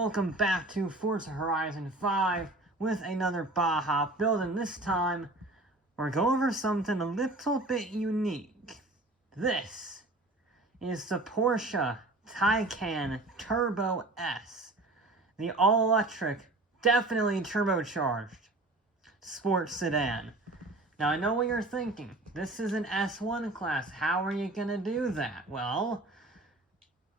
welcome back to Forza Horizon 5 with another Baja build, and this time we're going over something a little bit unique. This is the Porsche Taycan Turbo S, the all-electric, definitely turbocharged sports sedan. Now I know what you're thinking, this is an S1 class, how are you gonna do that? Well,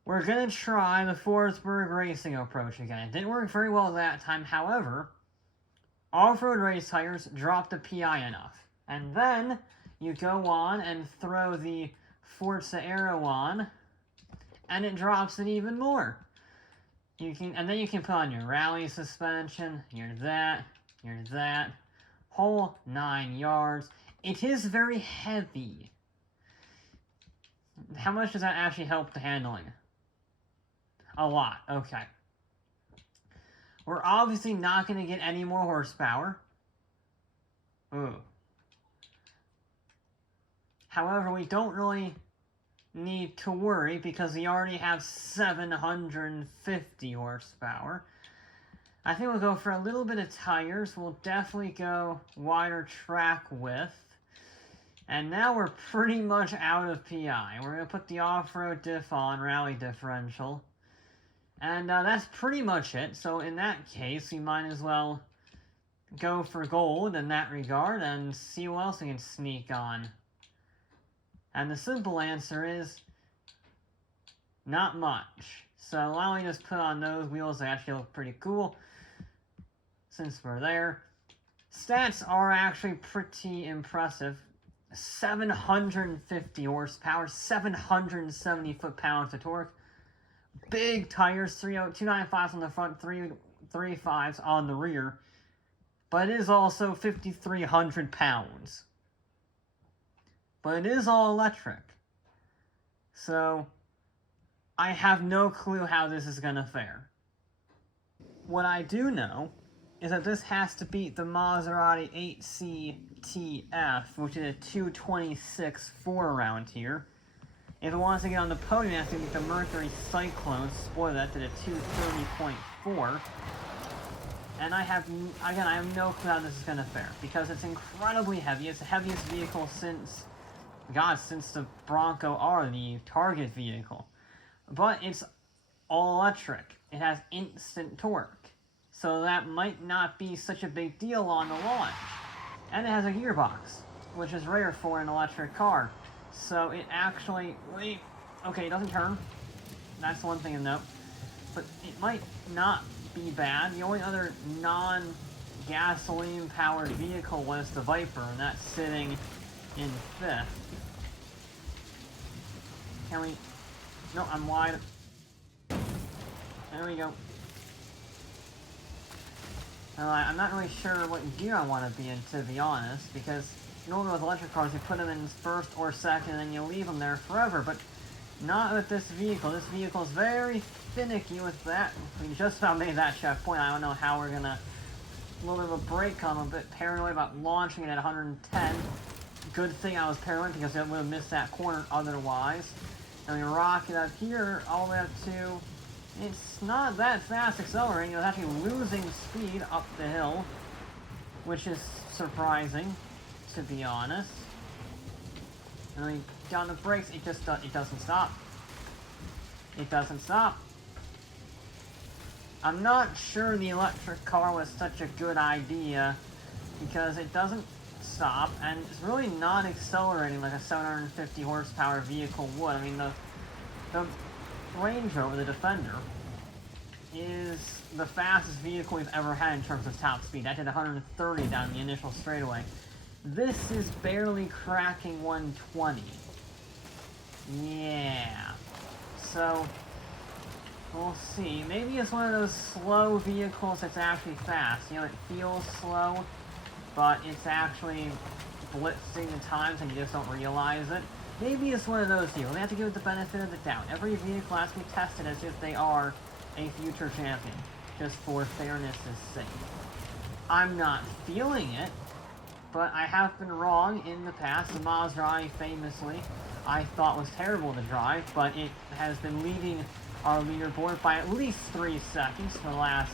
we're going to try the Forsberg racing approach again. It didn't work very well that time, however, off-road race tires dropped the PI enough. And then you go on and throw the Forza Aero on, and it drops it even more. And then you can put on your rally suspension, your that, whole 9 yards. It is very heavy. How much does that actually help the handling? A lot, okay. We're obviously not going to get any more horsepower. Ooh. However, we don't really need to worry because we already have 750 horsepower. I think we'll go for a little bit of tires. We'll definitely go wider track width. And now we're pretty much out of PI. We're going to put the off-road diff on, rally differential. And that's pretty much it. So in that case, we might as well go for gold in that regard and see what else we can sneak on. And the simple answer is not much. So why don't we just put on those wheels? They actually look pretty cool since we're there. Stats are actually pretty impressive. 750 horsepower, 770 foot-pounds of torque. Big tires, 295s on the front, 335s on the rear. But it is also 5,300 pounds. But it is all electric. So, I have no clue how this is going to fare. What I do know is that this has to beat the Maserati 8CTF, which is a 226 4-round here. If it wants to get on the podium, it has to beat the Mercury Cyclone, spoiler that, did a 230.4. And I have no clue how this is going to fare, because it's incredibly heavy. It's the heaviest vehicle since the Bronco R, the target vehicle. But it's all electric. It has instant torque. So that might not be such a big deal on the launch. And it has a gearbox, which is rare for an electric car. So it actually, okay, it doesn't turn. That's one thing to note. But it might not be bad. The only other non-gasoline powered vehicle was the Viper, and that's sitting in 5th. Can we, no, I'm wide. There we go. I'm not really sure what gear I want to be in, to be honest, because normally with electric cars, you put them in first or second, and then you leave them there forever, but not with this vehicle. This vehicle is very finicky with that. We just about made that checkpoint. I don't know how we're gonna, a little bit of a break on. I'm a bit paranoid about launching it at 110. Good thing I was paranoid because I would have missed that corner otherwise. And we rock it up here, all the way up to, it's not that fast accelerating. It was actually losing speed up the hill, which is surprising, to be honest. And then we get on the brakes, it doesn't stop. It doesn't stop. I'm not sure the electric car was such a good idea, because it doesn't stop, and it's really not accelerating like a 750 horsepower vehicle would. I mean, the Range Rover, the Defender, is the fastest vehicle we've ever had in terms of top speed. That did 130 down the initial straightaway. This is barely cracking 120. Yeah. So, we'll see. Maybe it's one of those slow vehicles that's actually fast. You know, it feels slow, but it's actually blitzing the times and you just don't realize it. Maybe it's one of those vehicles. We have to give it the benefit of the doubt. Every vehicle has to be tested as if they are a future champion, just for fairness' sake. I'm not feeling it, but I have been wrong in the past. The Maserati, famously, I thought was terrible to drive, but it has been leading our leaderboard by at least 3 seconds for the last,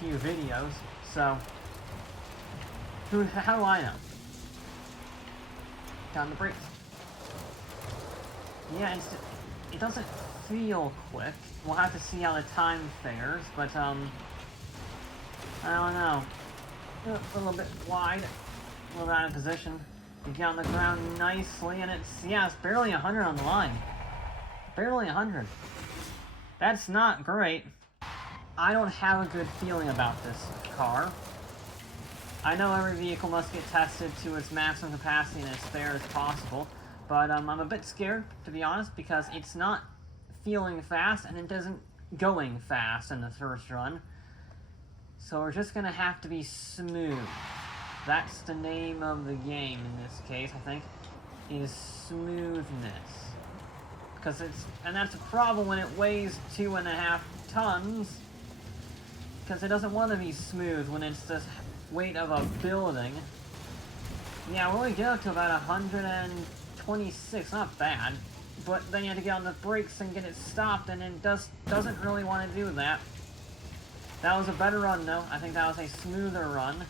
few videos. So, how do I know? Down the brakes. Yeah, it doesn't feel quick. We'll have to see how the time fares, but, I don't know. A little bit wide, a little out of position. You get on the ground nicely, and it's barely 100 on the line. Barely 100. That's not great. I don't have a good feeling about this car. I know every vehicle must get tested to its maximum capacity and as fair as possible, but I'm a bit scared, to be honest, because it's not feeling fast, and it isn't going fast in the first run. So we're just gonna have to be smooth. That's the name of the game in this case, I think, is smoothness. And that's a problem when it weighs 2.5 tons, because it doesn't want to be smooth when it's the weight of a building. Yeah, we'll only get up to about 126, not bad, but then you have to get on the brakes and get it stopped, and it doesn't really want to do that. That was a better run, though. I think that was a smoother run.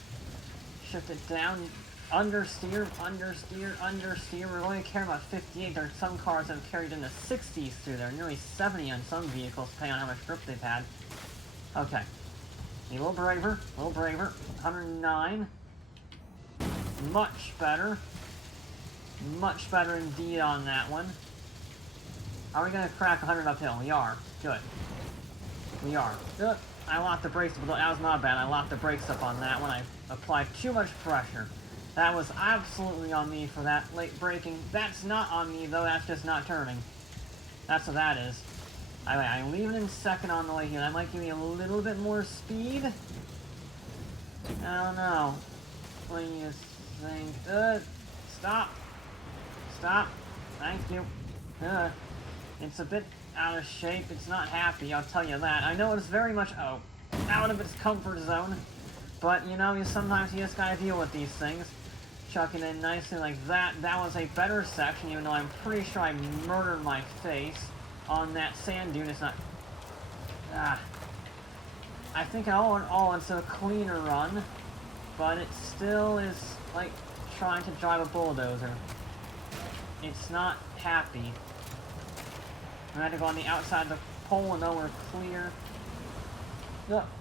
Shift it down. Understeer, understeer, understeer. We're only carrying about 58. There are some cars that have carried in the 60s through there. Nearly 70 on some vehicles, depending on how much grip they've had. Okay. A little braver. A little braver. 109. Much better. Much better indeed on that one. Are we going to crack 100 uphill? We are. Good. We are. I locked the brakes, but that was not bad. I locked the brakes up on that one. I applied too much pressure. That was absolutely on me for that late braking. That's not on me, though. That's just not turning. That's what that is. I'm leaving in second on the way here. That might give me a little bit more speed. I don't know. What do you think? Stop. Stop. Thank you. It's a bit out of shape. It's not happy, I'll tell you that. I know it's very much, out of its comfort zone. But, sometimes you just gotta deal with these things. Chuck it in nicely like that. That was a better section, even though I'm pretty sure I murdered my face on that sand dune. It's not... I think all it's a cleaner run, but it still is like trying to drive a bulldozer. It's not happy. I had to go on the outside of the pole and know we're clear.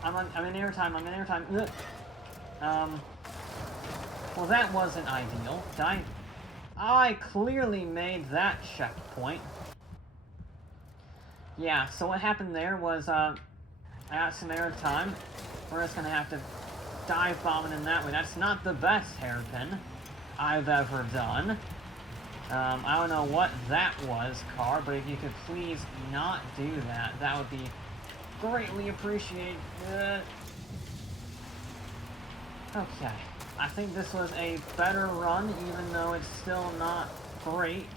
I'm in airtime, I'm in airtime. Well, that wasn't ideal. I clearly made that checkpoint. Yeah, so what happened there was, I got some airtime. We're just gonna have to dive bomb it in that way. That's not the best hairpin I've ever done. I don't know what that was, car, but if you could please not do that, that would be greatly appreciated. Okay. I think this was a better run, even though it's still not great.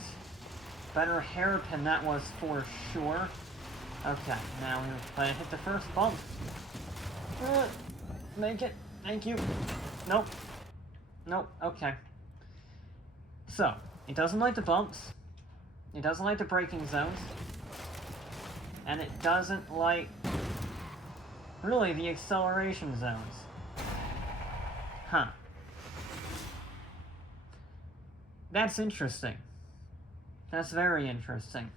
Better hairpin, that was for sure. Okay, now we hit the first bump. Make it. Thank you. Nope. Nope. Okay. So, it doesn't like the bumps. It doesn't like the braking zones. And it doesn't like, really, the acceleration zones. Huh. That's interesting. That's very interesting.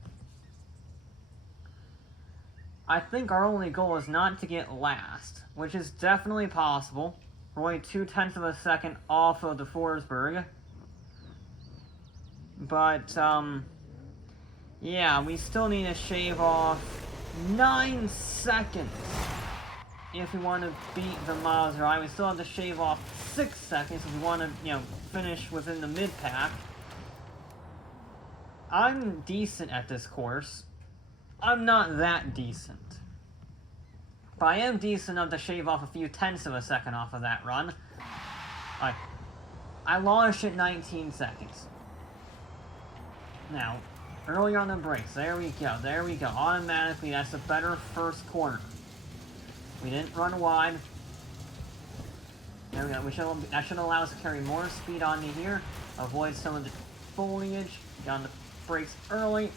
I think our only goal is not to get last, which is definitely possible. We're only 0.2 of a second off of the Forsberg. But, yeah, we still need to shave off 9 seconds if we want to beat the Maserati. We still have to shave off 6 seconds if we want to, finish within the mid-pack. I'm decent at this course. I'm not that decent. But I am decent enough to shave off a few tenths of a second off of that run. I launched at 19 seconds. Now, earlier on the brakes, there we go, automatically, that's a better first corner. We didn't run wide. There we go, that should allow us to carry more speed on you here, avoid some of the foliage, get on the brakes early.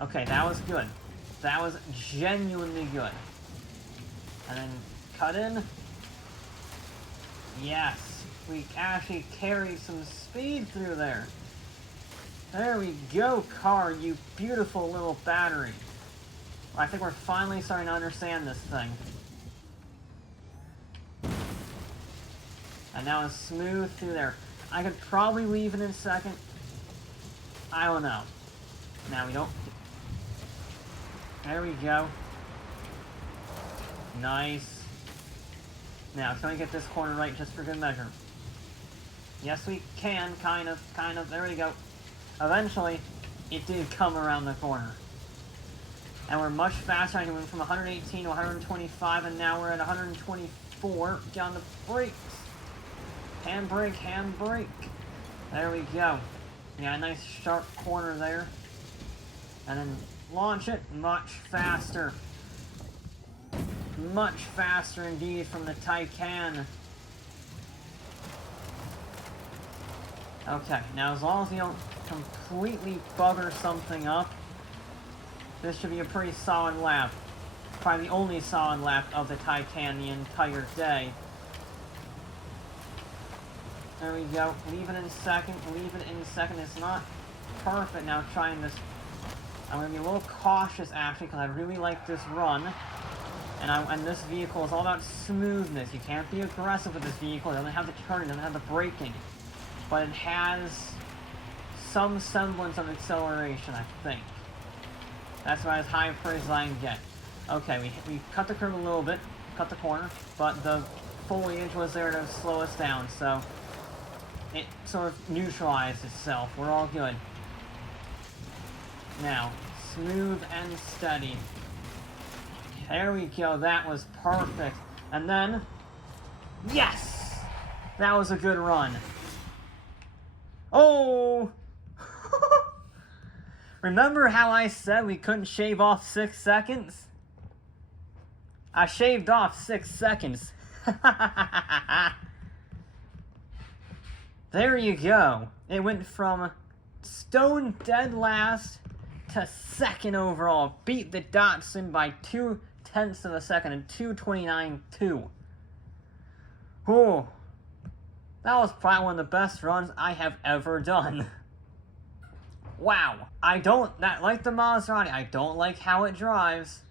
Okay, that was good. That was genuinely good. And then cut in. Yes, we actually carried some speed through there. There we go, car, you beautiful little battery. I think we're finally starting to understand this thing. And now it's smooth through there. I could probably leave it in second. I don't know. Now we don't. There we go. Nice. Now, can we get this corner right just for good measure? Yes, we can, kind of. There we go. Eventually, it did come around the corner. And we're much faster. I went from 118 to 125, and now we're at 124. Get on the brakes. Handbrake, handbrake. There we go. Yeah, a nice sharp corner there. And then launch it much faster. Much faster indeed from the Taycan. Okay, now as long as we don't completely bugger something up, this should be a pretty solid lap. Probably the only solid lap of the Taycan the entire day. There we go. Leave it in second. Leave it in second. It's not perfect now trying this. I'm going to be a little cautious, actually, because I really like this run. And this vehicle is all about smoothness. You can't be aggressive with this vehicle. It doesn't have the turning. It doesn't have the braking. But it has some semblance of acceleration, I think. That's about as high a praise as I can get. Okay, we cut the curve a little bit. Cut the corner. But the foliage was there to slow us down, so it sort of neutralized itself. We're all good. Now, smooth and steady. There we go. That was perfect. And then, yes! That was a good run. Oh! Remember how I said we couldn't shave off 6 seconds? I shaved off 6 seconds. There you go. It went from stone dead last to second overall. Beat the Datsun by 0.2 of a second and 2:29.2. Whew. That was probably one of the best runs I have ever done. Wow. Like the Maserati, I don't like how it drives.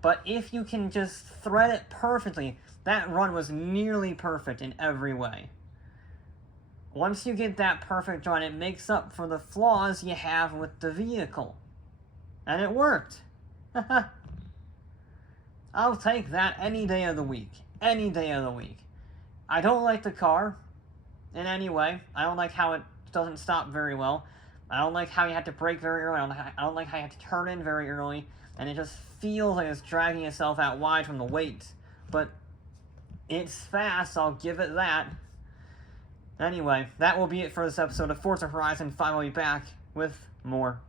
But if you can just thread it perfectly, that run was nearly perfect in every way. Once you get that perfect run, it makes up for the flaws you have with the vehicle. And it worked. I'll take that any day of the week. Any day of the week. I don't like the car in any way. I don't like how it doesn't stop very well. I don't like how you have to brake very early. I don't like how you have to turn in very early. And it just feels like it's dragging itself out wide from the weight. But it's fast, I'll give it that. Anyway, that will be it for this episode of Forza Horizon 5. I'll be back with more